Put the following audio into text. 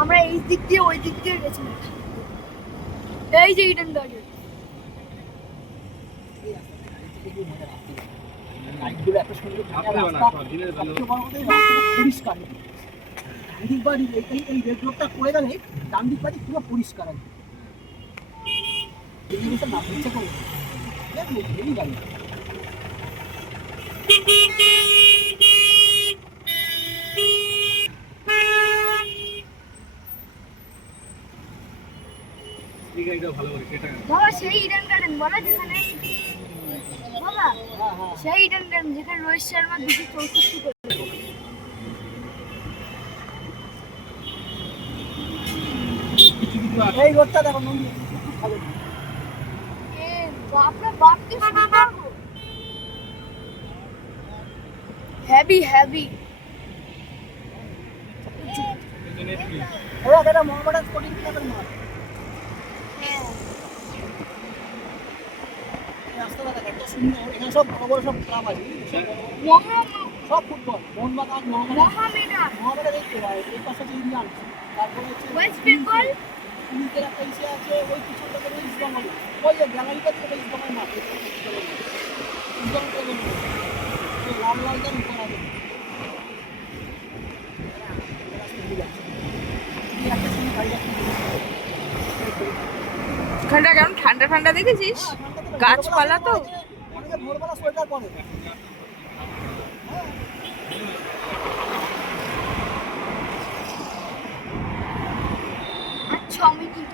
আমরা এই দিক দিয়ে ওই দিক দিয়ে গেছিলাম। এই যে ইডেন গার্ডেন। লাইটগুলো এত সুন্দর পরিষ্কার। ডান দিক বাড়ি এই রেড রোডটা পড়ে গেলে ডান দিক বাড়ি পুরো পরিষ্কার আছে। এই জিনিসটা না ইচ্ছে করে হেভি গাড়ি। বাবা সেই ইডেন গার্ডেন বলো যেখানে বাবা সেই ইডেন গার্ডেন যেখানে রোহিত শর্মা 264 করে। এই রোডটা দেখো নন্দী ভালো। এ বাপরে বাপ কি সুন্দর গো। Heavy heavy. এটা মোহামেডান স্পোর্টিং ক্লাবের মাঠ। হ্যাঁ রাস্তাটা দেখো কত সুন্দর। এখানে সব বড় বড় সব ক্লাব আছে সব ফুটবল মোহনবাগান মোহামেডান দেখতে পাই। এই পাশে ইন্ডিয়ান, তারপরে হচ্ছে ওয়েস্ট বেঙ্গল, পুলিশের একটা ইসে আছে ওই পিছনটাতে ইস্ট বেঙ্গল। ওই যে গ্যালারিটা থেকে ইস্ট বেঙ্গল মাঠ ইস্ট বেঙ্গল লাল লাল যেন উপর আছে। ওখানটা কেমন ঠান্ডা ঠান্ডা দেখেছিস? গাছপালা তো। অনেকে ভোরবেলা সোয়েটার পরে। আর 6 মিনিট।